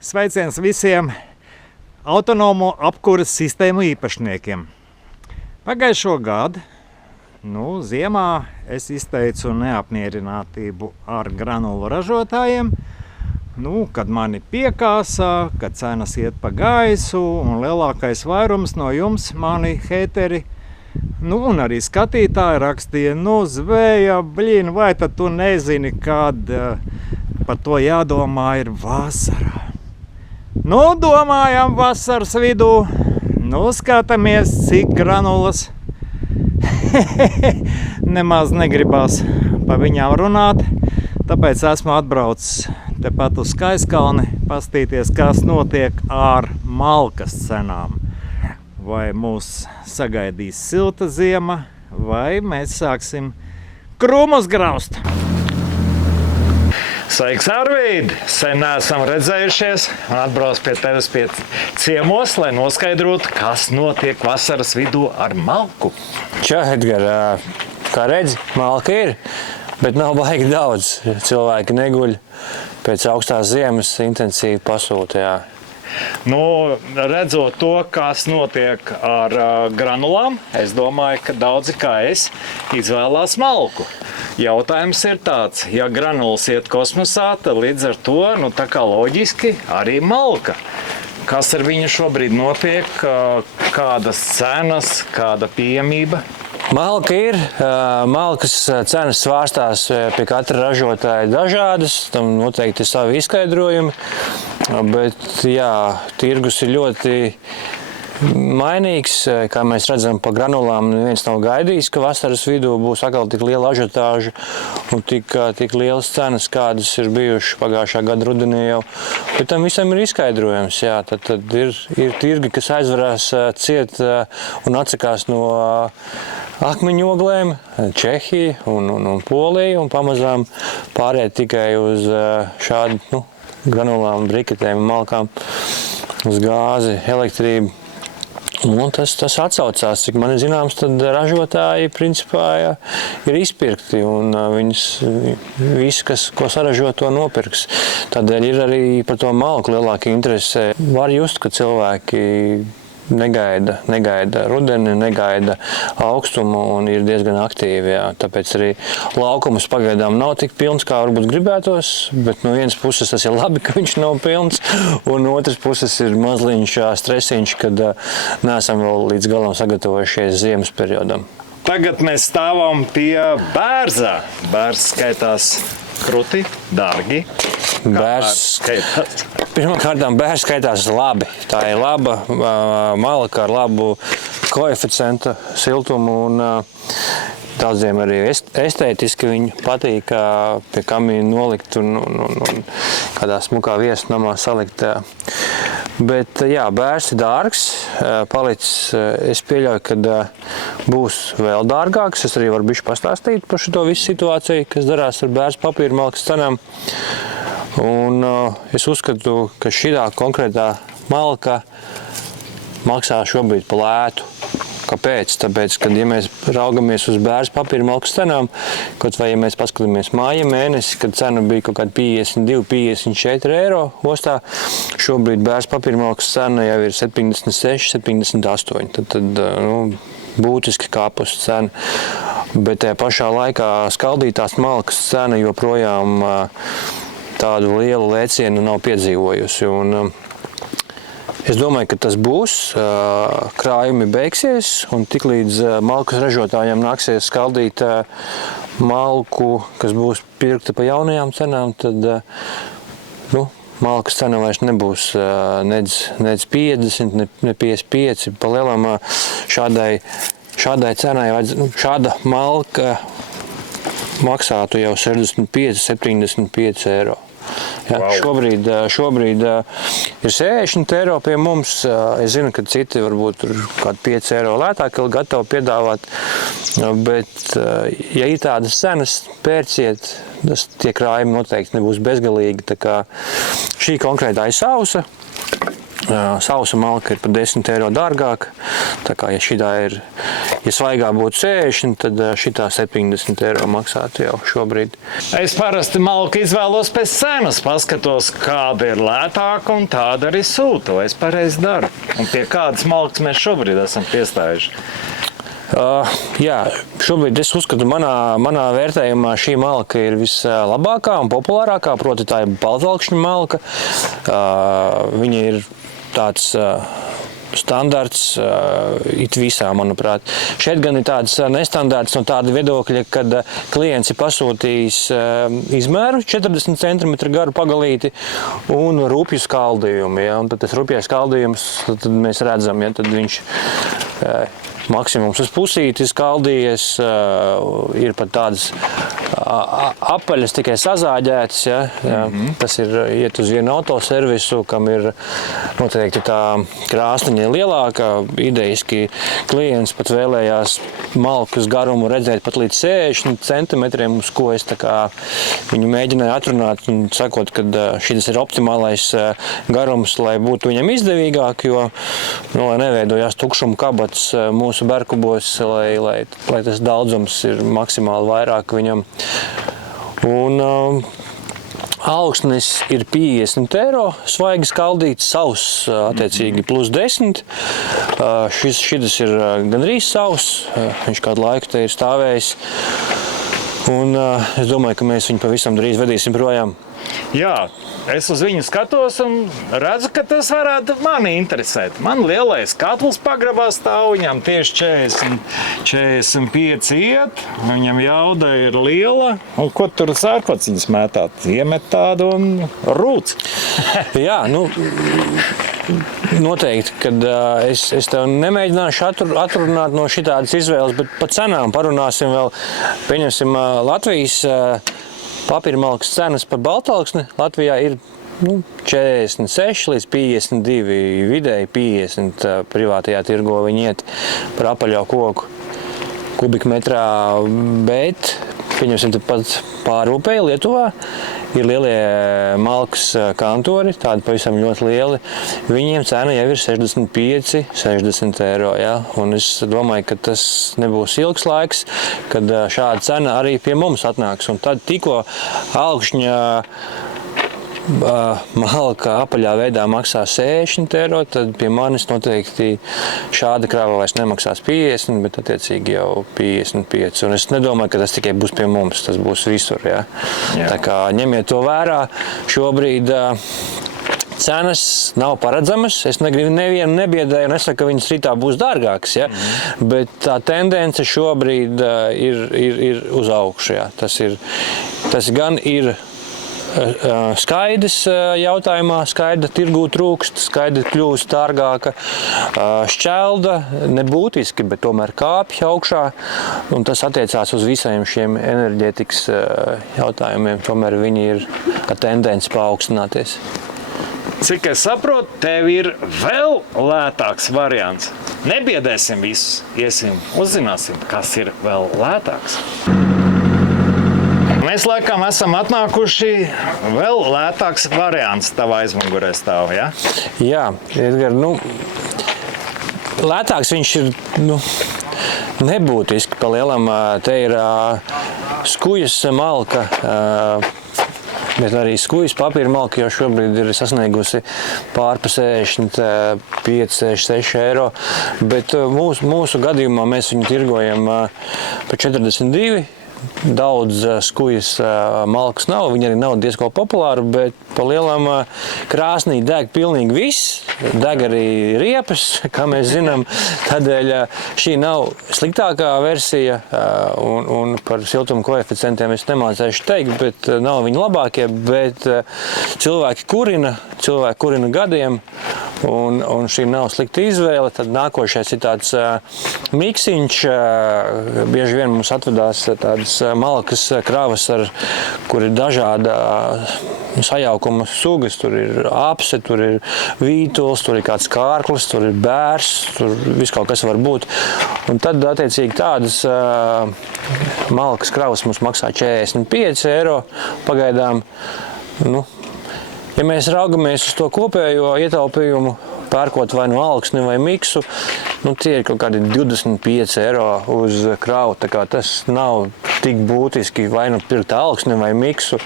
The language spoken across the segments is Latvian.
Sveiciens visiem autonomo apkuras sistēmu īpašniekiem. Pagājušo gadu, ziemā es izteicu neapmierinātību ar granulu ražotājiem, kad mani piekāsā, ka cenas iet pa gaisu un lielākais vairums no jums, mani heiteri, un arī skatītāji rakstīja, Zvēja, vai tad tu nezini, kad par to jādomā ir vasara. Domājam vasaras vidū, skatāmies, cik granulas. Nemaz negribās pa viņām runāt, tāpēc esmu atbraucis tepat uz Skaiskalni pastīties, kas notiek ar malkas cenām. Vai mūs sagaidīs silta ziema, vai mēs sāksim krūmus graust. Sveiks, Arvīd! Sen neesam redzējušies un atbrauc pie tevis pie ciemos, lai noskaidrotu, kas notiek vasaras vidū ar malku. Čau, Edgar! Kā redzi, malka ir, bet nav baigi daudz. Cilvēki neguļ pēc augstās ziemas intensīvi pasūta. Redzot to, kas notiek ar granulām, es domāju, ka daudzi kā es izvēlās malku. Jautājums ir tāds, ja granulas iet kosmosā, tad līdz ar to, tā kā loģiski, arī malka. Kas ar viņu šobrīd notiek, kādas cenas, kāda pieejamība? Malka ir, malkas cenas svārstās pie katra ražotāja dažādas, tam noteikti ir savi izskaidrojumi, bet tirgus ir ļoti mainīgs, kā mēs redzam pa granulām, neviens nav gaidījis, ka vasaras vidū būs atkal tik liela ažiotāža un tik lielas cenas, kādas ir bijušas pagājušā gada rudenī jau. Bet tam visam ir izskaidrojums, tad ir tirgi, kas aizvarās ciet un atsakās no akmeņoglēm, Čehija un Polija, un pamazām pāriet tikai uz šādu granulām, briketēm un malkām, uz gāzi, elektrību. Un tas atsaucās, cik man ir zināms, tad ražotāji principā ir izpirkti un viņus visi, ko saražo, to nopirks. Tādēļ ir arī par to malku lielāka interese. Var just, ka cilvēki negaida rudeni, negaida augstumu un ir diezgan aktīvi. Tāpēc arī laukums pagaidām nav tik pilns, kā varbūt gribētos, bet no vienas puses tas ir labi, ka viņš nav pilns, un no otras puses ir mazliņš stresiņš, kad neesam vēl līdz galam sagatavojušies ziemas periodam. Tagad mēs stāvam pie bērza. Bērz skaitās kruti, dārgi. Pirmkārtām bērns skaitās labi. Tā ir laba malka ar labu koeficientu siltumu un daudziem arī estētiski viņi patīk pie kamīna nolikt un kādā smukā viesnamā salikt. Bet bērns ir dārgs, palicis, es pieļauju, ka būs vēl dārgāks. Es arī varu bišķi pastāstīt par šo visu situāciju, kas darās ar bērns papīra malkas cenām. Un es uzskatu, ka šitā konkrētā malka maksā šobrīd pa lētu. Kāpēc? Tāpēc, ka, ja mēs raugamies uz bērns papīra malkas cenām, kaut vai, ja mēs paskatāmies māja mēnesi, kad cena bija kaut kāda 52–54 eiro ostā, šobrīd bērns papīra malkas cena jau ir 76–78. Tad būtiski kāpus cena. Bet tajā pašā laikā skaldītās malkas cena joprojām tādu lielu lēcienu nav piedzīvojusi. Un es domāju, ka tas būs, krājumi beigsies, un tiklīdz malkas ražotājiem nāksies skaldīt malku, kas būs pirkta pa jaunajām cenām, tad malkas cena vairs nebūs nec 50, ne 55. Pa lielam šādai cenai šāda malka maksātu jau 65–75 eiro. Wow. Šobrīd ir 60 eiro pie mums. Es zinu, ka citi varbūt kādi 5 eiro lētāk gatavi piedāvāt, bet ja ir tādas cenas, pērciet, tie krājumi noteikti nebūs bezgalīgi. Tā kā šī konkrētā ir sausa, Sausa malka ir par 10 eiro dārgāk. Tā kā, ja svaigā būtu 60, tad šitā 70 eiro maksātu jau šobrīd. Es parasti malku izvēlos pēc cenas, paskatos, kāda ir lētāka un tāda arī sūta, vai es pareizi daru. Un pie kādas malkas mēs šobrīd esam piestājuši? Jā, šobrīd es uzskatu, manā vērtējumā šī malka ir vislabākā un populārākā, proti tā ir baltalkšņa malka. Viņa ir tāds standarts it visā, manuprāt. Šeit gan ir tāds nestandarts no tāda viedokļa, kad klients ir pasūtījis izmēru 40 cm garu pagalīti un rupju skaldījumu. Ja? Un tad tas rupjais skaldījums, tad mēs redzam, ja? Tad viņš maksimums uz pusīti skaldījies, ir pat tādas apaļas tikai sazāģētas. Ja? Tas ir iet uz vienu autoservisu, kam ir noteikti tā krāsniņa lielāka. Idejiski klients pat vēlējās malkas garumu redzēt pat līdz 60 centimetriem, uz ko es tā kā viņu mēģināju atrunāt un sakot, ka šis ir optimālais garums, lai būtu viņam izdevīgāk, jo lai neveidojās tukšuma kabatas mūsu berkubos, lai tas daudzums ir maksimāli vairāk viņam. Un augsnes ir 50 eiro, svaigi skaldīts, sauss attiecīgi plus 10. Šis ir gandrīz sauss, viņš kādu laiku te ir stāvējis. Un es domāju, ka mēs viņu pavisam drīz vedīsim projām. Jā, es uz viņu skatos un redzu, ka tas varētu mani interesēt. Man lielais katls pagrabā stāv, viņam tieši 45 iet, viņam jauda ir liela. Un ko tur sārkociņas mētāt? Iemet tādu un rūc. Jā, noteikti, kad es tev nemēģināšu atrunāt no šitādas izvēles, bet par cenām parunāsim vēl. Pieņemsim Latvijas papīrmalkas cenas par baltalksni. Latvijā ir 46 līdz 52, vidēji 50 privātajā tirgo viņi iet par apaļo koku kubikmetrā, bet pieņemsim pat pāri upei Lietuvā. Ir lielie malkas kantori, tādi pavisam ļoti lieli. Viņiem cena jau ir 65–60 eiro. Ja? Un es domāju, ka tas nebūs ilgs laiks, kad šāda cena arī pie mums atnāks. Un tad tikko augšņa malka apaļā veidā maksā 60 eiro, tad pie manis noteikti šāda krāva vairs nemaksās 50, bet attiecīgi jau 55. Un es nedomāju, ka tas tikai būs pie mums, tas būs visur. Ja? Tā kā ņemiet to vērā. Šobrīd cenas nav paredzamas. Es nevienu nebiedēju un nesaku, ka viņas rītā būs dārgākas. Ja? Bet tā tendence šobrīd ir uz augšu. Ja? Tas gan ir skaidrs jautājumā, skaidra tirgū trūkst, skaidri kļūst dārgāka. Šķelda nebūtiski, bet tomēr kāpj augšā. Un tas attiecās uz visiem šiem enerģētikas jautājumiem. Tomēr viņi ir kā tendence paaugstināties. Cik es saprotu, tev ir vēl lētāks variants. Nebiedēsim visus, iesim, uzzināsim, kas ir vēl lētāks. Mēs laikam esam atnākuši vēl lētāks variants tavā aizmugurē stāv, ja? Jā, Edgar, lētāks viņš ir, nebūtiski pa lielam. Te ir skujas malka, bet arī skujas papīra malka jau šobrīd ir sasniegusi pār pa 65–66 eiro. Bet mūsu gadījumā mēs viņu tirgojam pa 42. Daudz skujas malkas nav, viņi arī nav diezko populāri, bet pa lielam krāsnī deg pilnīgi viss, deg arī riepas, kā mēs zinām. Tādēļ šī nav sliktākā versija, un par siltuma koeficientiem es nemācēšu teikt, bet nav viņi labākie, bet cilvēki kurina gadiem, un šī nav slikta izvēle. Tad nākošais ir tāds miksiņš, bieži vien mums atvedās tādas malkas kravas, kur ir dažāda sajaukuma sugas. Tur ir apse, tur ir vītuls, tur ir kāds kārklis, tur ir bērs, tur viss kaut kas var būt. Un tad, attiecīgi, tādas malkas kravas mums maksā 45 eiro pagaidām. Ja mēs raugamies uz to kopējo ietaupījumu, pērkot vai no alksni vai miksu, tie ir kaut kādi 25 eiro uz kravu. Tā kā tas nav tik būtiski vai pirkt alksni vai miksu.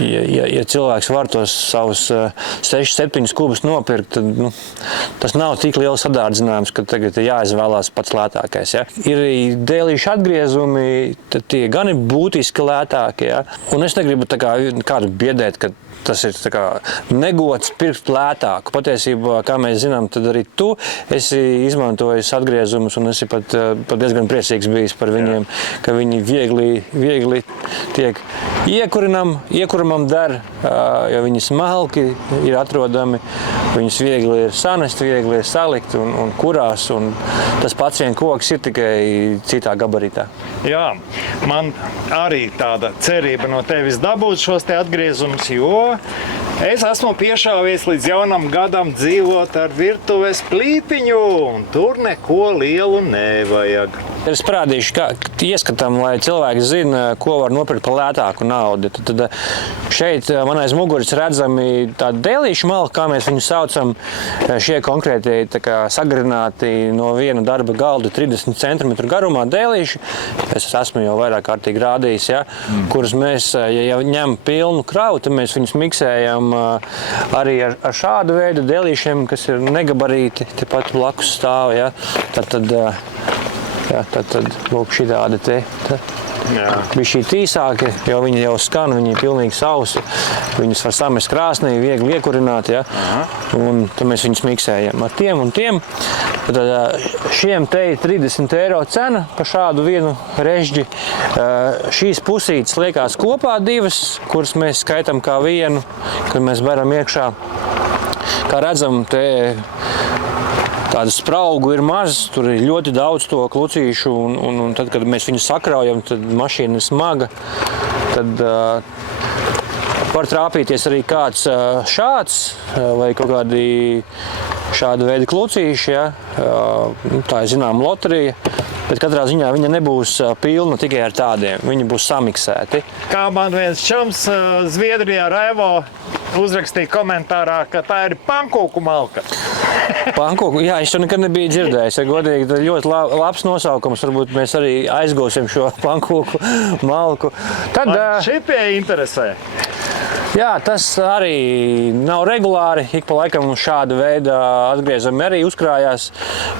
Ja cilvēks var tos savus 6-7 kubus nopirkt, tad tas nav tik liels sadārdzinājums, ka tagad ir jāizvēlās pats lētākais. Ja? Ir dēlīšu atgriezumi, tad tie gan ir būtiski lētāki. Ja? Un es negribu kādu biedēt, ka tas ir negods pirkt lētāku. Patiesībā, kā mēs zinām, tad arī tu esi izmantojis atgriezumus, un esi pat diezgan priecīgs bijis par viņiem, ka viņi viegli tiek iekuramam der, jo viņi smalki ir atrodami, viņus viegli ir sanest, viegli ir salikt un kurās, un tas pats vien koks ir tikai citā gabaritā. Jā, man arī tāda cerība no tevis dabūt šos te atgriezumus, jo es esmu piešāvies līdz jaunam gadam dzīvot ar virtuves plītiņu, un tur neko lielu nevajag. Es parādīšu, kā ieskatām, lai cilvēki zina, ko var nopirkt par lētāku naudu. Tad šeit man aiz muguras redzami tādi dēlīšu malki, kā mēs viņu saucam. Šie konkrēti sagarināti no viena darba galda 30 cm garumā dēlīši. Es esmu jau vairāk kārtīgi rādījis, ja, kurus mēs, ja ņem pilnu kravu, tad mēs viņus miksējam arī ar šādu veidu dēlīšiem, kas ir negabarīti, tepat blakus stāv. Ja. Tad lūk šitādi te. Bija šī tīsāki, jo viņi jau skan, viņi ir pilnīgi sausi. Viņus var samest krāsnī, viegli iekurināt, ja? Un tad mēs viņus miksējam ar tiem un tiem. Tad šiem te ir 30 eiro cena par šādu vienu režģi. Šīs pusītes liekās kopā divas, kuras mēs skaitam kā vienu, kad mēs beram iekšā. Kā redzam, te tādu spraugu ir maz, tur ir ļoti daudz to klucīšu, un tad, kad mēs viņu sakraujam, tad mašīna ir smaga. Tad var trāpīties arī kāds šāds vai kaut kādi šāda veida klucīši. Ja? Tā ir zinām loterija, bet katrā ziņā viņa nebūs pilna tikai ar tādiem. Viņi būs samiksēti. Kā man viens čoms Zviedrijā Raivo uzrakstīja komentārā, ka tā ir pankūku malka. Pankūku, jā, es to nekad nebiju dzirdējis. Ja godīgi, tad ļoti labs nosaukums. Varbūt mēs arī aizgūsim šo pankūku malku. Tad, man šitie interesē. Jā, tas arī nav regulāri. Ik pa laikam šāda veida atgriezumi arī uzkrājās.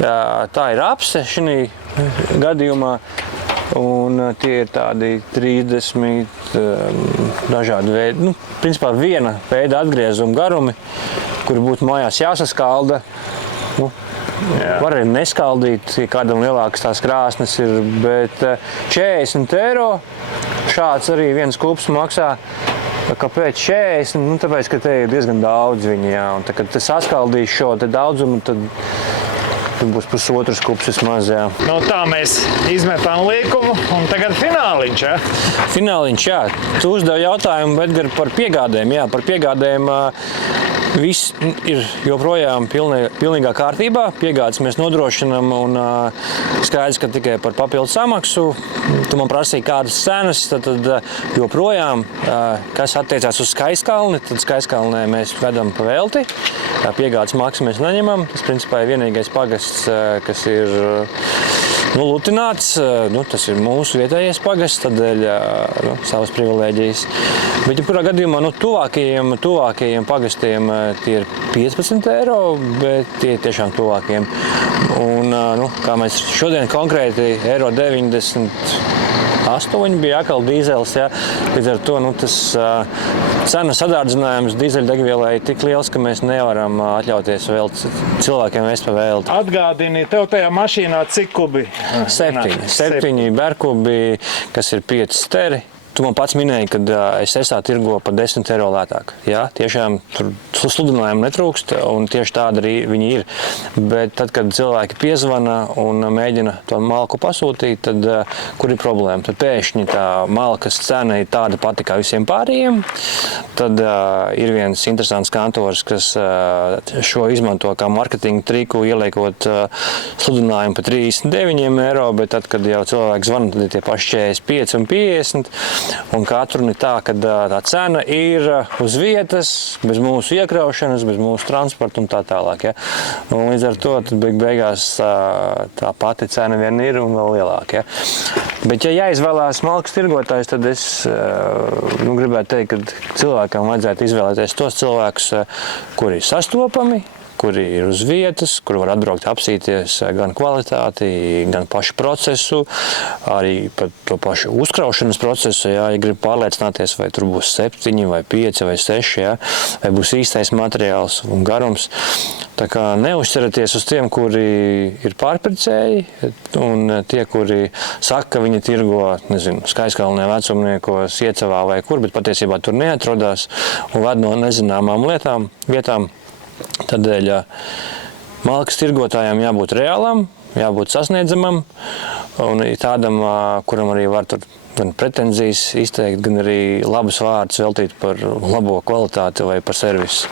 Tā ir apse šī gadījumā. Un tie ir tādi 30 dažādi veidi, principā viena veida atgriezuma garumi, kuri būtu mājās jāsaskalda. Var arī neskaldīt, ja kādam lielākas tās krāsnes ir, bet 40 eiro šāds arī viens kubs maksā. Kāpēc 40? Tāpēc, ka te ir diezgan daudz viņi, jā. Un tad, kad te saskaldīs šo te daudzumu, tad būs pusotrs kubs vismaz, jā. Tā mēs izmetām līkumu, un tagad fināliņš, jā? Fināliņš, jā. Tu uzdevi jautājumu, Edgar, par piegādēm. Jā, par piegādēm viss ir joprojām pilnīgā kārtībā. Piegādes mēs nodrošinām, un skaidrs, ka tikai par papildu samaksu. Tu man prasīji, kādas cenas, tad joprojām, kas attiecās uz Skaiskalni, tad Skaiskalnē mēs vedam pa velti. Piegādes maksu mēs neņemam. Tas, principā, ir vienīgais pagasts, kas ir lutināts. Tas ir mūsu vietējais pagasts, tādēļ savas privilēģijas. Bet, kurā gadījumā, tuvākajiem pagastiem tie ir 15 eiro, bet tie ir tiešām tuvākajiem. Un, kā mēs šodien konkrēti, eiro 98 bija atkal dīzels, ja? Līdz ar to tas cenas sadārdzinājums dīzeļdegvielai ir tik liels, ka mēs nevaram atļauties vēl cilvēkiem vest pa velti. Atgādini, tev tajā mašīnā cik kubi? 7 berkubi, kas ir 5 steri. Tu man pats minēji, ka SSA tirgo par 10 eiro lētāk. Jā, tiešām tur sludinājumu netrūkst, un tieši tāda arī viņi ir. Bet tad, kad cilvēki piezvana un mēģina to malku pasūtīt, tad kur ir problēma? Tad pēkšņi tā malkas cena ir tāda pati kā visiem pārējiem. Tad ir viens interesants kantors, kas šo izmanto kā marketinga triku, ieliekot sludinājumu par 39 eiro, bet tad, kad jau cilvēks zvana, tad ir tie paši 45 un 50. un katru ir tā, ka tā cena ir uz vietas, bez mūsu iekraušanas, bez mūsu transporta un tā tālāk. Ja? Un līdz ar to beigās tā pati cena vien ir un vēl lielāka. Ja? Bet, ja jāizvēlās malkas tirgotājs, tad es gribētu teikt, ka cilvēkam vajadzētu izvēlēties tos cilvēkus, kuri ir sastopami, kuri ir uz vietas, kur var atbraukt apsīties gan kvalitāti, gan pašu procesu, arī par to pašu uzkraušanas procesu, ja grib pārliecināties, vai tur būs 7 vai 5 vai 6, ja, vai būs īstais materiāls un garums. Tā kā neuzceraties uz tiem, kuri ir pārpircēji, un tie, kuri saka, ka viņi tirgo, nezinu, Skaiskalnē, Vecumniekos, Iecavā vai kur, bet patiesībā tur neatrodās un ved no nezināmām vietām. Tādēļ malkas tirgotājiem jābūt reālam, jābūt sasniedzamam un tādam, kuram arī var tur gan pretenzijas izteikt, gan arī labus vārdus veltīt par labo kvalitāti vai par servisu.